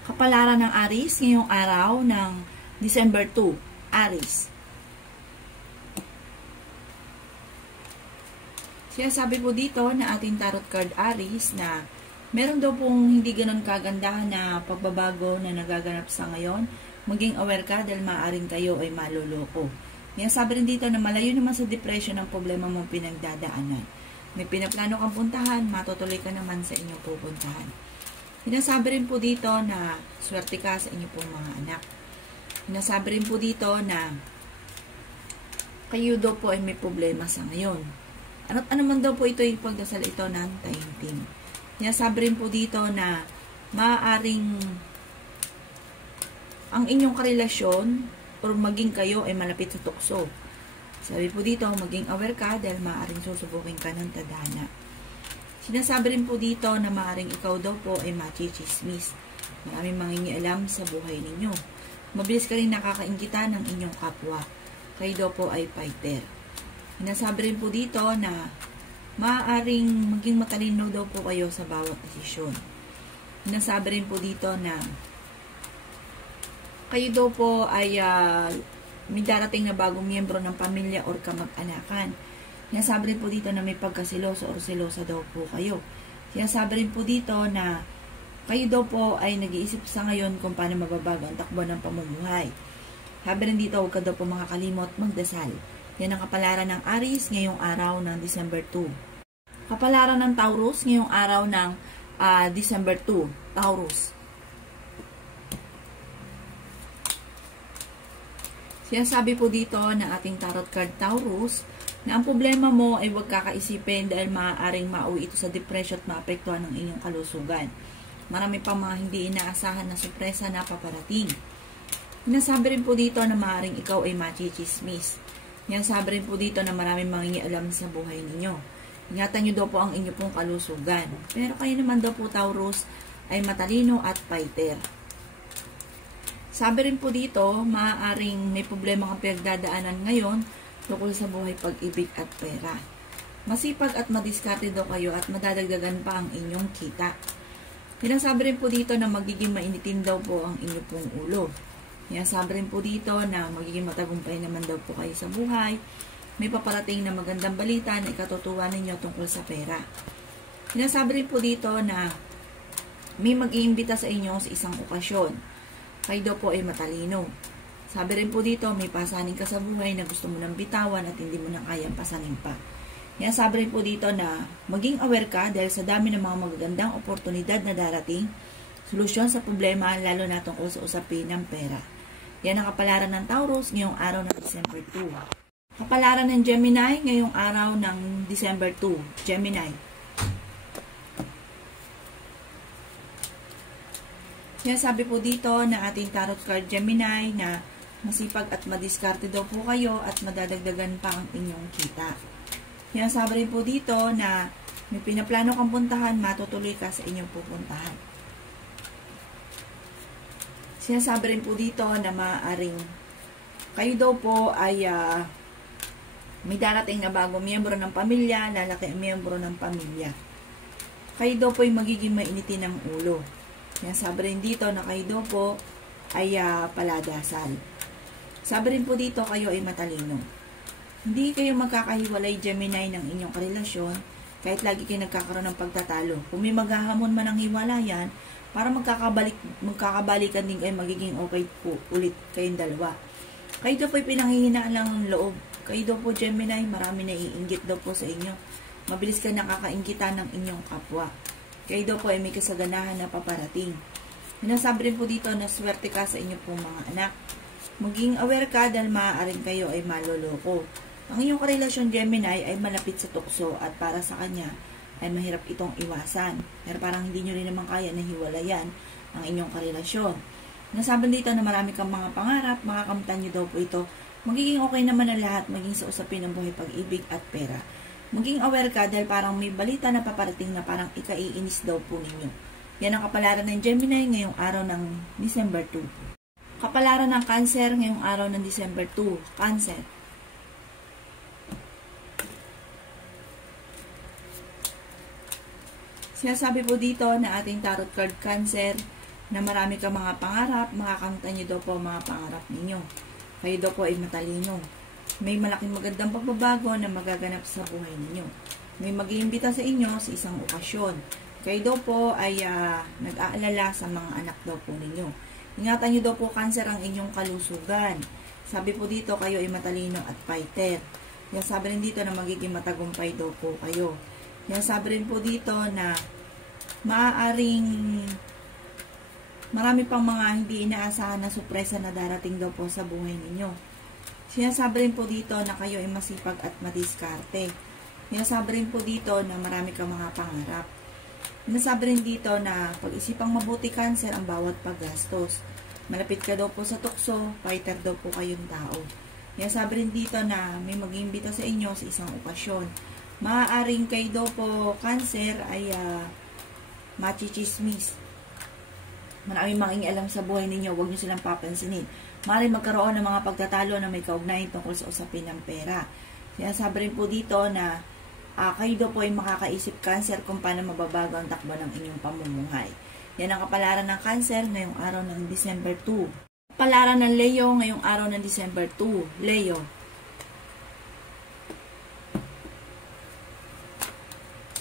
Kapalaran ng Aries ngayong araw ng December 2. Aries. Sinasabi po dito na ating tarot card Aries na meron daw pong hindi ganun kagandahan na pagbabago na nagaganap sa ngayon. Maging aware ka dahil maaaring kayo ay maluloko. Sinasabi rin dito na malayo naman sa depression ang problema mong pinagdadaanan. May pinaplano kang puntahan, matutuloy ka naman sa inyong pupuntahan. Sinasabi rin po dito na swerte ka sa inyong pong mga anak. Sinasabi rin po dito na kayo daw po ay may problema sa ngayon. Ano man daw po ito yung pagdasal ito ng taimtim. Sinasabi rin po dito na maaaring ang inyong karelasyon o maging kayo ay malapit sa tukso. Sabi po dito, maging aware ka dahil maaaring susubukin ka ng tadhana. Sinasabi rin po dito na maaaring ikaw daw po ay machichismis. Maraming mangingialam sa buhay ninyo. Mabilis ka rin nakakaingita ng inyong kapwa. Kayo daw po ay fighter. Sinasabi rin po dito na maaaring maging matalino daw po kayo sa bawat desisyon. Sinasabi rin po dito na kayo daw po ay may darating na bagong miyembro ng pamilya or kamag-anakan. Sinasabi rin po dito na may pagkasiloso or silosa daw po kayo. Sinasabi rin po dito na kayo daw po ay nag-iisip sa ngayon kung paano mababago ang takbo ng pamumuhay. Sabi rin dito, huwag ka daw po makakalimot magdasal. Yan ang kapalaran ng Aries ngayong araw ng December 2. Kapalaran ng Taurus ngayong araw ng December 2. Taurus. Sinasabi po dito na ating tarot card Taurus na ang problema mo ay huwag kakaisipin dahil maaaring mauwi ito sa depression at maapektuhan ng inyong kalusugan. Marami pang mga hindi inaasahan na sorpresa na paparating. Sinasabi rin po dito na maaaring ikaw ay machichismis. Sinasabi rin po dito na maraming mangingialam sa buhay ninyo. Ingatan nyo daw po ang inyong pong kalusugan. Pero kayo naman daw po Taurus ay matalino at fighter. Sabi rin po dito, maaaring may problema kang pinagdadaanan ngayon tungkol sa buhay, pag-ibig at pera. Masipag at madiskarte daw kayo at madadagdagan pa ang inyong kita. Sinasabi rin po dito na magiging mainitin daw po ang inyong pong ulo. Sinasabi rin po dito na magiging matagumpay naman daw po kayo sa buhay. May paparating na magandang balita na ikatutuwa ninyo tungkol sa pera. Sinasabi rin po dito na may mag-iimbita sa inyo sa isang okasyon. Kayo daw po ay matalino. Sabi rin po dito, may pasanin ka sa buhay na gusto mo nang bitawan at hindi mo na kayang pasanin pa. Sabi rin po dito na maging aware ka dahil sa dami ng mga magagandang oportunidad na darating, solusyon sa problema lalo na tungkol sa usapin ng pera. Yan ang kapalaran ng Taurus ngayong araw ng December 2. Kapalaran ng Gemini ngayong araw ng December 2. Gemini. Sabi po dito na ating tarot card Gemini na masipag at madiskarte daw po kayo at madadagdagan pa ang inyong kita. Sabi rin po dito na may pinaplano kang puntahan, matutuloy ka sa inyong pupuntahan. Sinasabi rin po dito na maaaring kayo daw po ay may darating na bagong miyembro ng pamilya, lalaki ang miyembro ng pamilya. Kayo daw po ay magiging mainitin ng ulo. Sinasabi rin dito na kayo daw po ay paladasal. Sabi rin po dito, kayo ay matalino. Hindi kayo magkakahiwalay Gemini ng inyong karelasyon kahit lagi kayo nagkakaroon ng pagtatalo. Kung may maghahamon man ng hiwalayan, para magkakabalikan din kayo, magiging okay po ulit kayong dalawa. Kayo daw po ay pinanghihinaan lang ng loob. Kayo daw po Gemini, marami na iinggit daw po sa inyo. Mabilis ka nakakainggitan ng inyong kapwa. Kayo daw po ay may kasaganahan na paparating. Sinasabi rin po dito na swerte ka sa inyong pong mga anak. Maging aware ka dahil maaaring kayo ay maloloko. Ang inyong karelasyon Gemini ay malapit sa tukso at para sa kanya ay mahirap itong iwasan. Pero parang hindi nyo rin naman kaya na hiwalayan ang inyong karelasyon. Nasabi dito na marami kang mga pangarap, makakamtan nyo daw po ito. Magiging okay naman ang lahat, maging sa usapin ng buhay, pag-ibig at pera. Maging aware ka dahil parang may balita na paparating na parang ikaiinis daw po ninyo. Yan ang kapalaran ng Gemini ngayong araw ng December 2. Kapalaran ng Cancer ngayong araw ng December 2. Cancer. Sinasabi po dito na ating tarot card Cancer na marami ka mga pangarap, makakamtan nyo daw po ang mga pangarap ninyo. Kayo daw po ay matalino. May malaking magandang pagbabago na magaganap sa buhay ninyo. May mag-iimbita sa inyo sa isang okasyon. Kayo daw po ay nag-aalala sa mga anak daw po ninyo. Ingatan nyo daw po, Cancer, ang inyong kalusugan. Sabi po dito, kayo ay matalino at fighter. Yan sabi rin dito na magiging matagumpay daw po kayo. Yan sabi rin po dito na maaaring marami pang mga hindi inaasahan na sorpresa na darating daw po sa buhay ninyo. Sinasabi rin po dito na kayo ay masipag at madiskarte. Sinasabi rin po dito na marami kang mga pangarap. Sinasabi rin dito na pag-isipang mabuti, Cancer, ang bawat paggastos. Malapit ka daw po sa tukso, fighter daw po kayong tao. Sinasabi rin dito na may mag-iimbita sa inyo sa isang okasyon. Maaaring kayo daw po, Cancer, ay machichismis. Maraming mangingialam sa buhay ninyo, huwag nyo silang papansinin. Maaaring magkaroon ng mga pagtatalo na may kaugnayan tungkol sa usapin ng pera. Sinasabi rin po dito na kayo daw po ay makakaisip, Cancer, kung paano mababago ang takbo ng inyong pamumuhay. Yan ang kapalaran ng Cancer ngayong araw ng December 2. Kapalaran ng Leo ngayong araw ng December 2. Leo.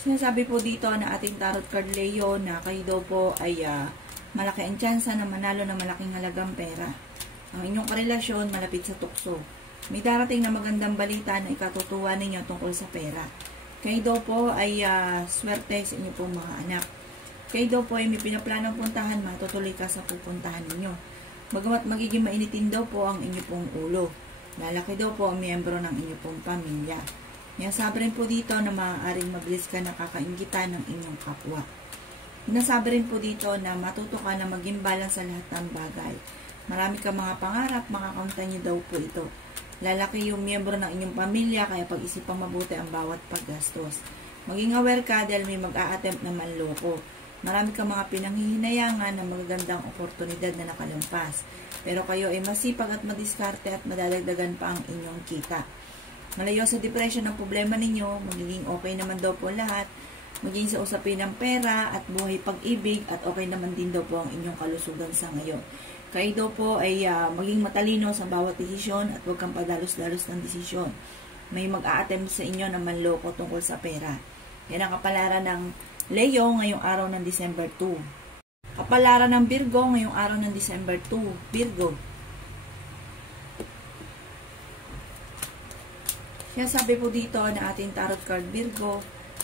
Sinasabi po dito na ating tarot card, Leo, na kayo daw po ay malaki ang tsansa na manalo ng malaking halagang pera. Ang inyong karelasyon malapit sa tukso. May darating na magandang balita na ikatutuwa ninyo tungkol sa pera. Kayo daw po ay swerte sa inyong pong mga anak. Kayo daw po ay may pinaplanong puntahan, matutuloy ka sa pupuntahan ninyo. Bagamat magiging mainitin daw po ang inyong pong ulo. Lalaki daw po ang miyembro ng inyong pong pamilya. Sabi rin po dito na maaaring mabilis ka nakakainggitan ng inyong kapwa. Sinasabi rin po dito na matuto ka na maging balance sa lahat ng bagay. Marami ka mga pangarap, makakamtan nyo daw po ito. Lalaki yung miyembro ng inyong pamilya, kaya pag-isipang mabuti ang bawat paggastos. Maging aware ka dahil may mag-a-attempt na manloko. Marami ka mga pinanghihinayangan na magagandang oportunidad na nakalampas. Pero kayo ay masipag at madiskarte at madadagdagan pa ang inyong kita. Malayo sa depression ang problema ninyo, magiging okay naman daw po lahat. Maging sa usapin ng pera at buhay pag-ibig at okay naman din daw po ang inyong kalusugan sa ngayon. Kayo daw po ay maging matalino sa bawat desisyon at huwag kang padalos-dalos ng desisyon. May mag-a-attempt sa inyo na manloko tungkol sa pera. Yan ang kapalaran ng Leo ngayong araw ng December 2. Kapalaran ng Virgo ngayong araw ng December 2. Virgo. Kaya sabi po dito na ating tarot card, Virgo,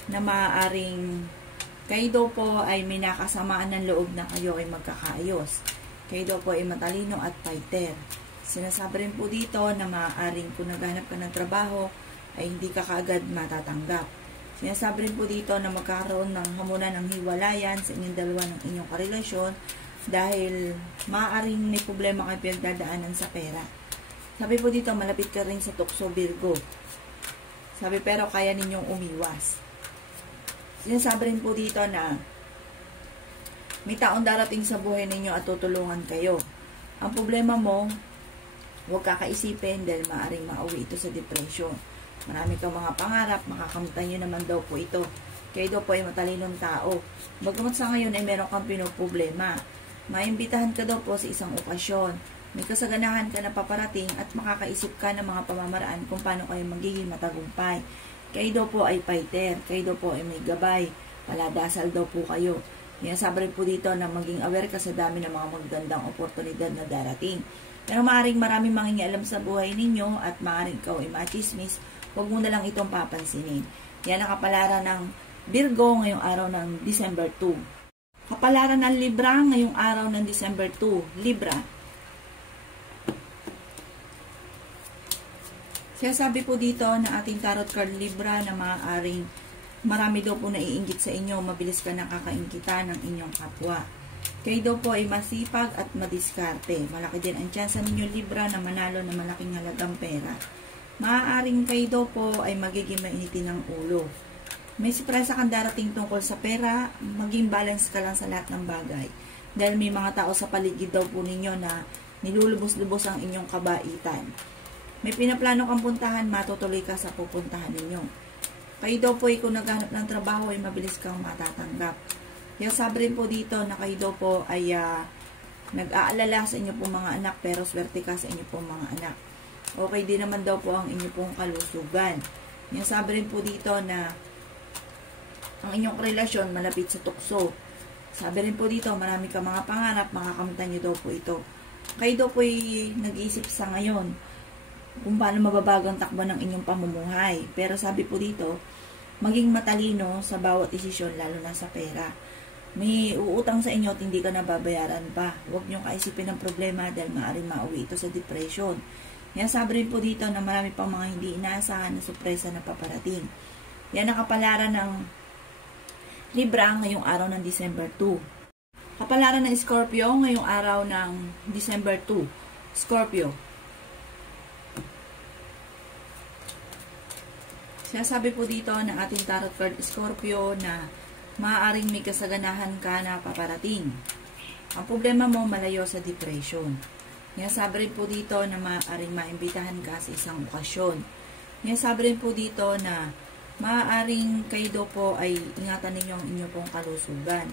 na maaaring kayo daw po ay may nakasamaan ng loob na kayo ay magkakaayos. Kayo daw po ay matalino at fighter. Sinasabi rin po dito na maaaring kung naghanap ka ng trabaho ay hindi ka kaagad matatanggap. Sinasabi rin po dito na magkakaroon ng hamunan ng hiwalayan sa inyong dalawa ng inyong karelasyon dahil maaaring may problema kayo pinagdadaanan sa pera. Sabi po dito, malapit ka rin sa tukso, Virgo. Sabi pero kaya ninyong umiwas. Sinasabi rin po dito na may taong darating sa buhay ninyo at tutulungan kayo. Ang problema mo, huwag kakaisipin dahil maaaring mauwi ito sa depression. Marami kang mga pangarap, makakamtan nyo naman daw po ito. Kayo daw po ay matalinong tao. Bagamat sa ngayon ay meron kang pinoproblema. Maimbitahan ka daw po sa isang okasyon. May kasaganahan ka na paparating at makakaisip ka ng mga pamamaraan kung paano kayo magiging matagumpay. Kayo daw po ay fighter. Kayo daw po ay may gabay. Paladasal daw po kayo. Sabi rin po dito na maging aware ka sa dami ng mga magagandang oportunidad na darating. Pero maaaring maraming mangingialam sa buhay ninyo at maaaring ikaw ay machismis. Huwag mo na lang itong papansinin. Yan ang kapalaran ng Virgo ngayong araw ng December 2. Kapalaran ng Libra ngayong araw ng December 2. Libra. Sabi po dito na ating tarot card, Libra, na maaaring marami daw po naiinggit sa inyo. Mabilis ka nakakaingkita ng inyong kapwa. Kayo daw po ay masipag at madiskarte. Malaki din ang tsansa ninyo, Libra, na manalo ng malaking halagang pera. Maaaring kayo daw po ay magiging mainitin ng ulo. May surpresa kang darating tungkol sa pera, maging balance ka lang sa lahat ng bagay. Dahil may mga tao sa paligid daw po ninyo na nilulubos-lubos ang inyong kabaitan. May pinaplano kang puntahan, matutuloy ka sa pupuntahan ninyo. Kayo daw po ay kung naghanap ng trabaho ay mabilis kang matatanggap. Kaya sabi rin po dito na kayo daw po ay Nag-aalala sa inyo pong mga anak, pero swerte ka sa inyo pong mga anak. Okay din naman daw po ang inyo pong kalusugan. Yan, sabi rin po dito na ang inyong relasyon malapit sa tukso. Sabi rin po dito, marami ka mga pangarap, makakamtan nyo daw po ito. Kayo daw po nag-iisip sa ngayon kung paano mababago ang takbo ng inyong pamumuhay. Pero sabi po dito, maging matalino sa bawat desisyon, lalo na sa pera. May uutang sa inyo at hindi ka nababayaran pa. Huwag niyong kaisipin ng problema dahil maaaring mauwi ito sa depression. Yan, sabi rin po dito na marami pang mga hindi inaasahan na sorpresa na paparating. Yan ang kapalaran ng Libra ngayong araw ng December 2. Kapalaran ng Scorpio ngayong araw ng December 2. Scorpio. Sinasabi po dito ng ating tarot card Scorpio na maaaring may kasaganahan ka na paparating. Ang problema mo malayo sa depression. Yan, sabi rin po dito na maaaring maimbitahan ka sa isang okasyon. Yan, sabi rin po dito na maaaring kayo daw po ay ingatan ninyo ang inyo pong kalusugan.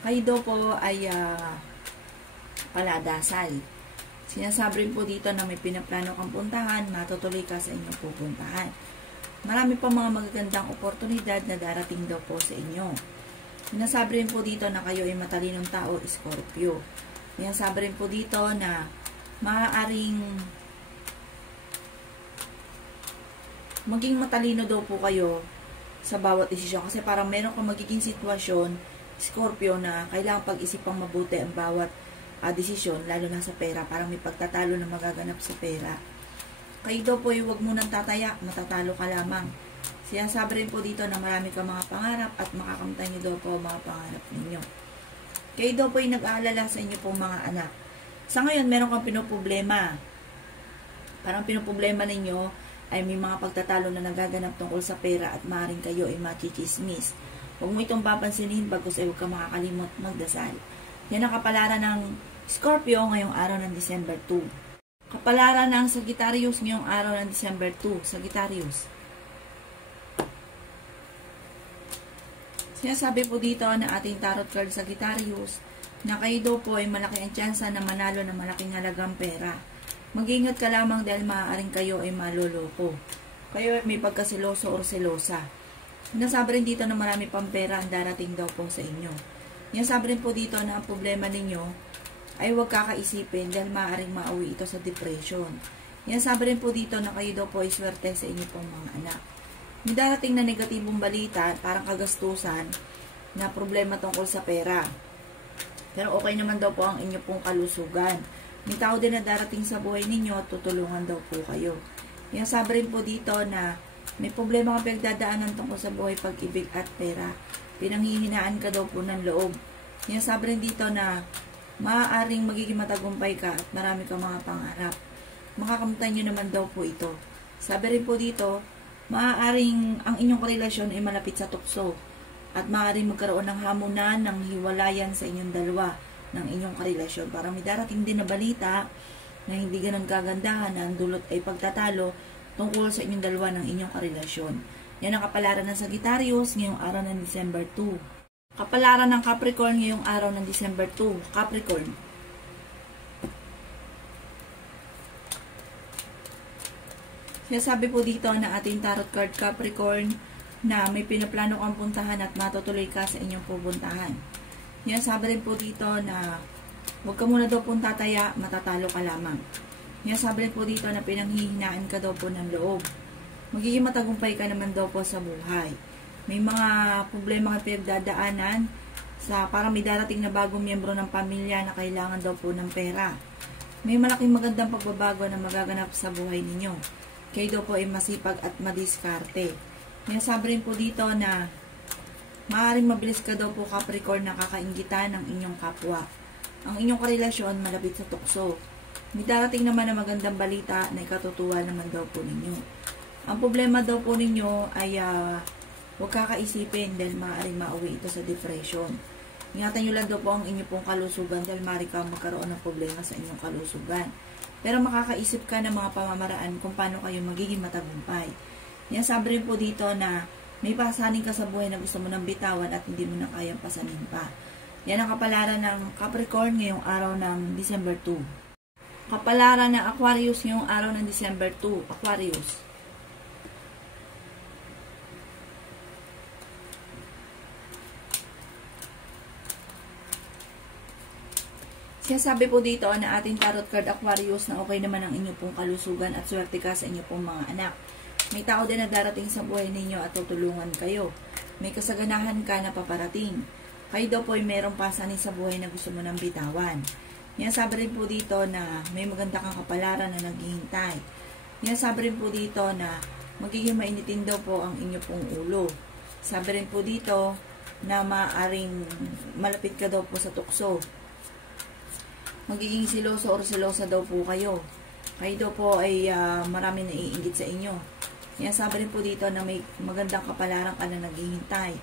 Kayo daw po ay paladasal. Sinasabi rin po dito na may pinaplano kang puntahan, matutuloy ka sa inyong pupuntahan. Marami pa mga magagandang oportunidad na darating daw po sa inyo. Sinasabi rin po dito na kayo ay matalinong tao, Scorpio. Sinasabi rin po dito na maaaring maging matalino daw po kayo sa bawat desisyon. Kasi parang meron kang magiging sitwasyon, Scorpio, na kailangan pag-isipang mabuti ang bawat desisyon, lalo na sa pera. Parang may pagtatalo na magaganap sa pera. Kayo daw po ay huwag munang tataya, matatalo ka lamang. Sinasabi rin po dito na marami ka mga pangarap at makakamtan nyo daw po mga pangarap ninyo. Kayo daw po ay nag-aalala sa inyo pong mga anak. Sa ngayon, meron kang pinoproblema. Parang pinoproblema ninyo ay may mga pagtatalo na nagaganap tungkol sa pera at maaaring kayo ay machichismis. Huwag mo itong papansinin bagkus ay huwag ka makakalimot magdasal. Yan ang kapalaran ng Scorpio ngayong araw ng December 2. Kapalaran ng Sagittarius ngayong araw ng December 2. Sagittarius. Sinasabi po dito na ating tarot card Sagittarius na kayo daw po ay malaki ang tsansa na manalo ng malaking halagang pera. Mag-ingat ka lamang dahil maaaring kayo ay maloloko. Kayo ay may pagkasiloso o selosa. Sinasabi rin dito na marami pang pera ang darating daw po sa inyo. Sinasabi rin po dito na ang problema ninyo ay huwag kakaisipin dahil maaaring mauwi ito sa depression. Yan, sabi rin po dito na kayo daw po ay swerte sa inyo pong mga anak. May darating na negatibong balita, parang kagastusan, na problema tungkol sa pera. Pero okay naman daw po ang inyo pong kalusugan. May tao din na darating sa buhay ninyo at tutulungan daw po kayo. Yan, sabi rin po dito na may problema kang pagdadaanan tungkol sa buhay, pag-ibig at pera. Pinanghihinaan ka daw po ng loob. Yan, sabi rin dito na maaaring magiging matagumpay ka at marami kang mga pangarap. Makakamtan nyo naman daw po ito. Sabi rin po dito, maaaring ang inyong relasyon ay malapit sa tukso at maaaring magkaroon ng hamunan, ng hiwalayan sa inyong dalawa ng inyong karelasyon. Parang may darating din na balita na hindi ganang kagandahan na ang dulot ay pagtatalo tungkol sa inyong dalawa ng inyong karelasyon. Yan ang kapalaran ng Sagittarius ngayong araw ng December 2. Kapalaran ng Capricorn ngayong araw ng December 2. Capricorn. Sinasabi po dito na ating tarot card Capricorn na may pinaplano kang puntahan at matutuloy ka sa inyong pupuntahan. Yan, sabi rin po dito na huwag ka muna daw pong tataya, matatalo ka lamang. Yan, sabi rin po dito na pinanghihinaan ka daw po ng loob. Magiging matagumpay ka naman daw po sa buhay. May mga problema at pinagdadaanan sa parang may darating na bagong miyembro ng pamilya na kailangan daw po ng pera. May malaking magandang pagbabago na magaganap sa buhay ninyo. Kayo daw po ay masipag at madiskarte. May sabi rin po dito na maaaring mabilis ka daw po Capricorn na kakainggitan ng inyong kapwa. Ang inyong karelasyon malapit sa tukso. May darating naman na magandang balita na ikatutuwa naman daw po ninyo. Ang problema daw po ninyo ay huwag kakaisipin dahil maaaring mauwi ito sa depression. Ingatan nyo lang daw po ang inyong pong kalusugan dahil maaaring ka magkaroon ng problema sa inyong kalusugan. Pero makakaisip ka ng mga pamamaraan kung paano kayo magiging matagumpay. Yan, sabi rin po dito na may pasanin ka sa buhay na gusto mo nang bitawan at hindi mo na kayang pasanin pa. Yan ang kapalaran ng Capricorn ngayong araw ng December 2. Kapalaran ng Aquarius ngayong araw ng December 2. Aquarius. Sabi po dito na ating tarot card Aquarius na okay naman ang inyo pong kalusugan at swerte ka sa inyo pong mga anak. May tao din na darating sa buhay ninyo at tutulungan kayo. May kasaganahan ka na paparating. Kayo daw po ay mayroong pasanin sa buhay na gusto mo nang bitawan. Yan sabi rin po dito na may maganda kang kapalaran na naghihintay. Yan sabi rin po dito na magiging mainitin daw po ang inyo pong ulo. Sabi rin po dito na maaaring malapit ka daw po sa tukso. Magiging siloso or silosa daw po kayo. Kayo daw po ay marami na iinggit sa inyo. Yan sabi rin po dito na may magandang kapalaran ka na naghihintay.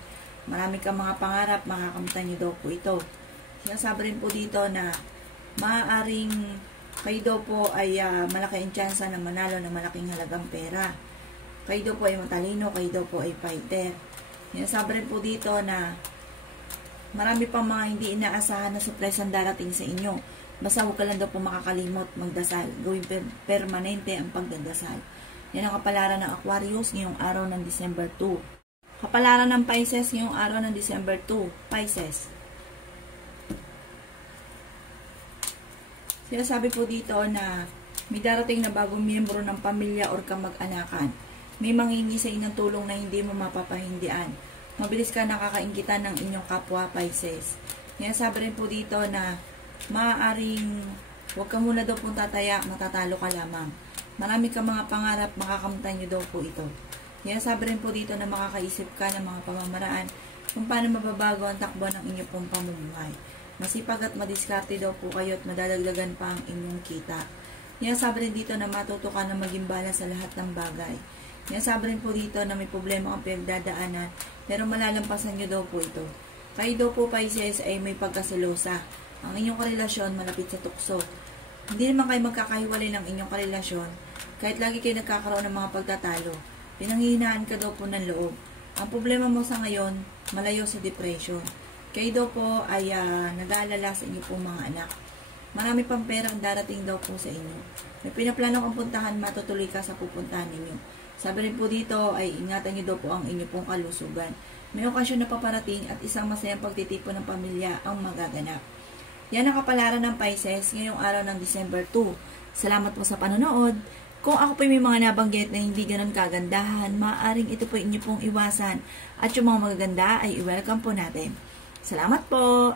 Marami kang mga pangarap, makakamtan nyo daw po ito. Yan sabi rin po dito na maaaring kayo daw po ay malaki ang tsansa na manalo ng malaking halagang pera. Kayo daw po ay matalino, kayo daw po ay fighter. Yan sabi rin po dito na marami pang mga hindi inaasahan na surprise ang darating sa inyo. Basta huwag ka lang daw po makakalimot magdasal. Gawin permanente ang pagdadasal. Yan ang kapalaran ng Aquarius ngayong araw ng December 2. Kapalaran ng Pisces ngayong araw ng December 2. Pisces. Sinasabi po dito na may darating na bagong miyembro ng pamilya or kamag-anakan. May manghingi sa inyong tulong na hindi mo mapapahindian. Mabilis ka nakakainggitan ng inyong kapwa Pisces. Sinasabi rin po dito na maaaring huwag ka muna daw pong tataya, matatalo ka lamang. Marami ka mga pangarap, makakamtan nyo daw po ito. Sabi rin po dito na makakaisip ka ng mga pamamaraan kung paano mababago ang takbo ng inyong pong pamumuhay. Masipag at madiskarte daw po kayo at madadagdagan pa ang inyong kita. Sabi rin dito na matuto ka na maging bala sa lahat ng bagay. Sabi rin po dito na may problema ang pinagdadaanan pero malalampasan nyo daw po ito. Kayo daw po Pisces ay may pagkasilosa. Ang inyong karelasyon malapit sa tukso. Hindi naman kayo magkakahiwalay ng inyong karelasyon kahit lagi kayo nagkakaroon ng mga pagtatalo. Pinanghihinaan ka daw po ng loob. Ang problema mo sa ngayon, malayo sa depression. Kayo daw po ay nag-aalala sa inyo pong mga anak. Marami pang pera ang darating daw po sa inyo. May pinaplano kang puntahan, matutuloy ka sa pupuntahan ninyo. Sabi rin po dito ay ingatan nyo daw po ang inyo pong kalusugan. May okasyon na paparating at isang masayang pagtitipon ng pamilya ang magaganap. Yan ang kapalaran ng Pisces ngayong araw ng December 2. Salamat po sa panonood. Kung ako po may mga nabanggit na hindi ganun kagandahan, maaaring ito po inyo pong iwasan. At yung mga magaganda ay i-welcome po natin. Salamat po!